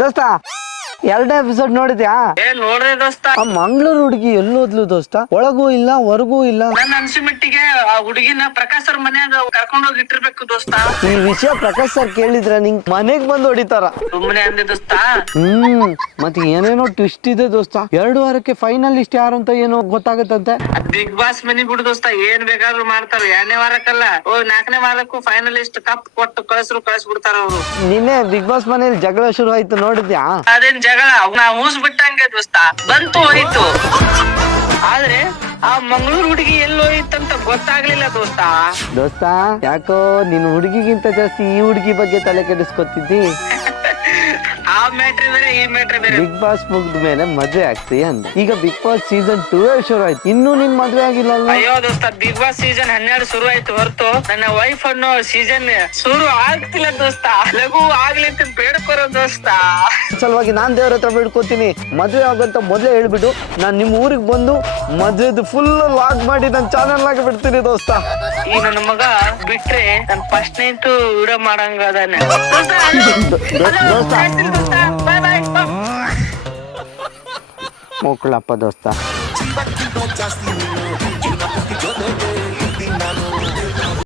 ದೋಸ್ತ 2ನೇ ಎಪಿಸೋಡ್ ನೋಡಿದ್ಯಾ? ನೋಡ್ದೆ ದೋಸ್ತ. ಆ ಮಂಗಳೂರು ಹುಡುಗಿ ಎಲ್ಲೋದ್ಲು ದೋಸ್ತ? ಒಳಗೂ ಇಲ್ಲ ಹೊರಗೂ ಇಲ್ಲ. ನನ್ನ ಅನ್ಸಿಮಟ್ಟಿಗೆ ಆ ಹುಡುಗಿನ ಪ್ರಕಾಶ್ ಅವ್ರ ಮನ್ಯಾಗ ಕರ್ಕೊಂಡ್ ಹೋಗಿ ಇಟ್ಟಿರ್ಬೇಕು ದೋಸ್ತ. ಈ ವಿಷಯ ಪ್ರಕಾಶ್ ಸರ್ ಕೇಳಿದ್ರ ನಿಂಗ್ ಮನೆಗ್ ಬಂದು ಹೊಡಿತಾರ. ಸುಮ್ಮನೆ ಅಂದೆ ದೋಸ್ತ. ಮತ್ತೆ ಏನೇನೋ ಟ್ವಿಸ್ಟ್ ಇದೆ ದೋಸ್ತ. 2 ವಾರಕ್ಕೆ ಫೈನಲಿಸ್ಟ್ ಯಾರು ಅಂತ ಏನೋ ಗೊತ್ತಾಗತ್ತಂತೆ. ಬಿಗ್ ಬಾಸ್ ಮನಿ ಬಿಡು ದೋಸ್ತ, ಏನ್ ಬೇಕಾದ್ರೂ ಮಾಡ್ತಾರ. 2ನೇ ವಾರಕ್ಕಲ್ಲ, 4ನೇ ವಾರಕ್ಕೂ ಫೈನಲಿಸ್ಟ್ ಕಪ್ ಕೊಟ್ಟು ಕಳಿಸ್ಬಿಡ್ತಾರ ಅವ್ರು. ನಿನ್ನೆ ಬಿಗ್ ಬಾಸ್ ಮನೇಲಿ ಜಗಳ ಶುರು ಆಯ್ತು, ನೋಡಿದ್ಯಾ? ಅದೇನ್ ಜಗಳ ನಾ ಊಸ್ ಬಿಟ್ಟಂಗೆ ದೋಸ್ತ, ಬಂತು ಹೋಯ್ತು. ಆದ್ರೆ ಆ ಮಂಗಳೂರು ಹುಡುಗಿ ಎಲ್ಲೋಯ್ತಂತ ಗೊತ್ತಾಗ್ಲಿಲ್ಲ ದೋಸ್ತ. ದೋಸ್ತ ಯಾಕೋ ನಿನ್ ಹುಡುಗಿಗಿಂತ ಜಾಸ್ತಿ ಈ ಹುಡುಗಿ ಬಗ್ಗೆ ತಲೆ ಕೆಡಿಸ್ಕೊತಿದ್ದಿ. ಆ ಮ್ಯಾಟ್ರಿ ಬೇರೆ ಈ ಮ್ಯಾಟ್ರಿ ಬೇರೆ. ಬಿಗ್ ಬಾಸ್ ಮುಗ್ದ ಮೇಲೆ ಮದ್ವೆ ಆಗ್ತೀಯ ಅಂದ. ಈಗ ಬಿಗ್ ಬಾಸ್ ಸೀಸನ್ 2 ಶುರು ಆಯ್ತು, ಇನ್ನೂ ನಿನ್ ಮದ್ವೆ ಆಗಿಲ್ಲ. ಅಯ್ಯೋ ದೋಸ್ತ, ಬಿಗ್ ಬಾಸ್ ಸೀಸನ್ 12 ಶುರು ಆಯ್ತು ಹೊರತು ನನ್ನ ವೈಫ್ ಅನ್ನೋ ಸೀಸನ್ ಶುರು ಆಗ್ತಿಲ್ಲ ದೋಸ್ತ. ಲಘು ಆಗ್ಲಿ ಅಂತ ಬೇಡ್ಕೊರೋ ದೋಸ್ತ. ಸಲುವಾಗಿ ನಾನ್ ದೇವ್ರ ಹತ್ರ ಬೇಡ್ಕೋತೀನಿ, ಮದ್ವೆ ಆಗಂತ ಮೊದ್ಲೇ ಹೇಳ್ಬಿಟ್ಟು ನಾನ್ ನಿಮ್ ಊರಿಗೆ ಬಂದು ಮದ್ವೆದು ಫುಲ್ ಲಾಗ್ ಮಾಡಿ ನನ್ ಚಾನೆಲ್ ಆಗಿ ಬಿಡ್ತೀನಿ ದೋಸ್ತ. ಈ ನನ್ನ ಮಗ ಬಿಟ್ರೆ ನನ್ ಫಸ್ಟ್ ನೈಟ್ ವಿಡಿಯೋ ಮಾಡಂಗ ಅದಾನೆ. ಬಾಯ್ ಬಾಯ್. ಮಕ್ಕಳಪ್ಪ ದೋಸ್ತ.